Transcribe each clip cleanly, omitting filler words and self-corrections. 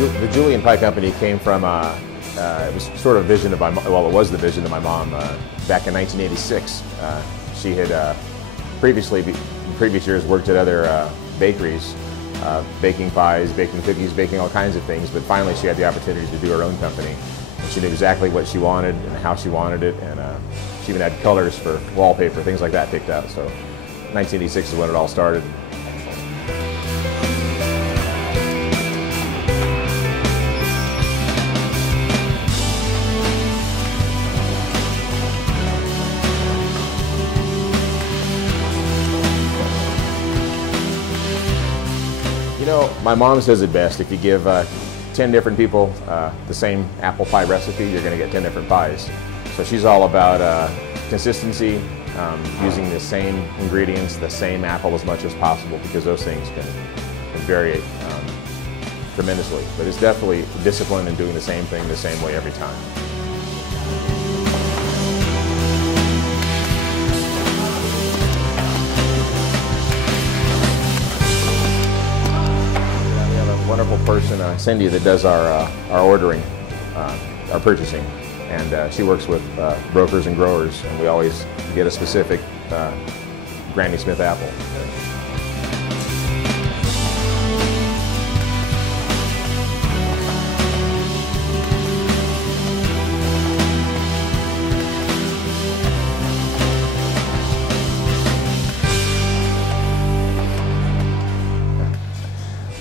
The Julian Pie Company came from, it was sort of a vision of well, it was the vision of my mom back in 1986. She had previously, in previous years, worked at other bakeries, baking pies, baking cookies, baking all kinds of things, but finally she had the opportunity to do her own company. And she knew exactly what she wanted and how she wanted it, and she even had colors for wallpaper, things like that picked out. So 1986 is when it all started. You know, my mom says it best. If you give 10 different people the same apple pie recipe, you're going to get 10 different pies. So she's all about consistency, using the same ingredients, the same apple as much as possible, because those things can vary tremendously. But it's definitely discipline in doing the same thing the same way every time. Wonderful person, Cindy, that does our ordering, our purchasing, and she works with brokers and growers, and we always get a specific Granny Smith apple.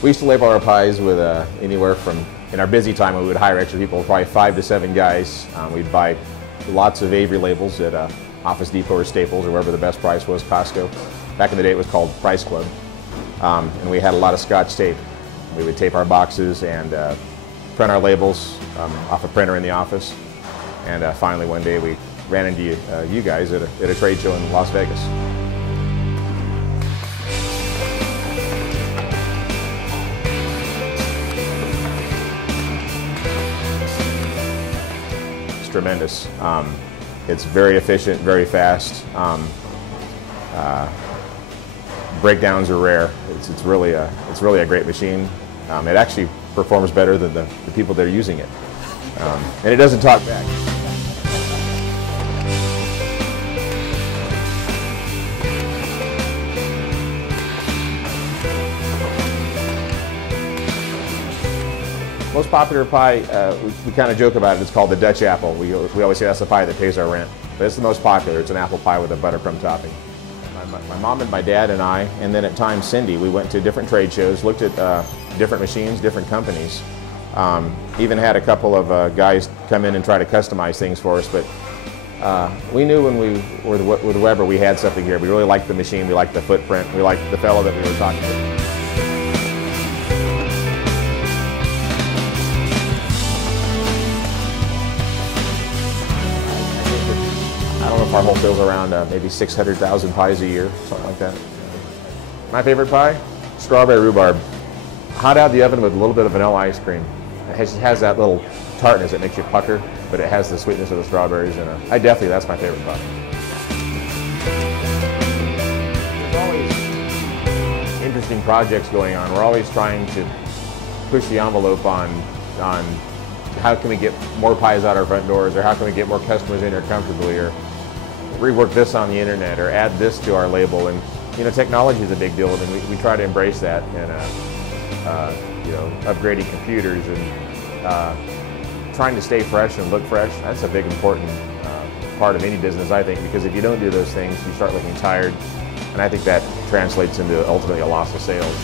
We used to label our pies with anywhere from, in our busy time, we would hire extra people, probably 5 to 7 guys. We'd buy lots of Avery labels at Office Depot or Staples or wherever the best price was, Costco. Back in the day it was called Price Club. And we had a lot of Scotch tape. We would tape our boxes and print our labels off a printer in the office. And finally one day we ran into you guys at a trade show in Las Vegas. Tremendous. It's very efficient, very fast. Breakdowns are rare. It's really a great machine. It actually performs better than the people that are using it, and it doesn't talk back. Most popular pie, we kind of joke about it, it's called the Dutch apple. We always say that's the pie that pays our rent. But it's the most popular. It's an apple pie with a buttercrumb topping. My mom and my dad and I, and then at times Cindy, we went to different trade shows, looked at different machines, different companies. Even had a couple of guys come in and try to customize things for us, but we knew when we were with Weber we had something here. We really liked the machine, we liked the footprint, we liked the fellow that we were talking to. I don't know if our wholesale's around maybe 600,000 pies a year, something like that. My favorite pie? Strawberry rhubarb. Hot out of the oven with a little bit of vanilla ice cream. It has that little tartness that makes you pucker, but it has the sweetness of the strawberries, and that's my favorite pie. There's always interesting projects going on. We're always trying to push the envelope on how can we get more pies out our front doors, or how can we get more customers in here comfortably, or rework this on the internet, or add this to our label. And you know, technology is a big deal, and we try to embrace that. And you know, upgrading computers and trying to stay fresh and look fresh. That's a big important part of any business, I think, because if you don't do those things, you start looking tired, and I think that translates into ultimately a loss of sales.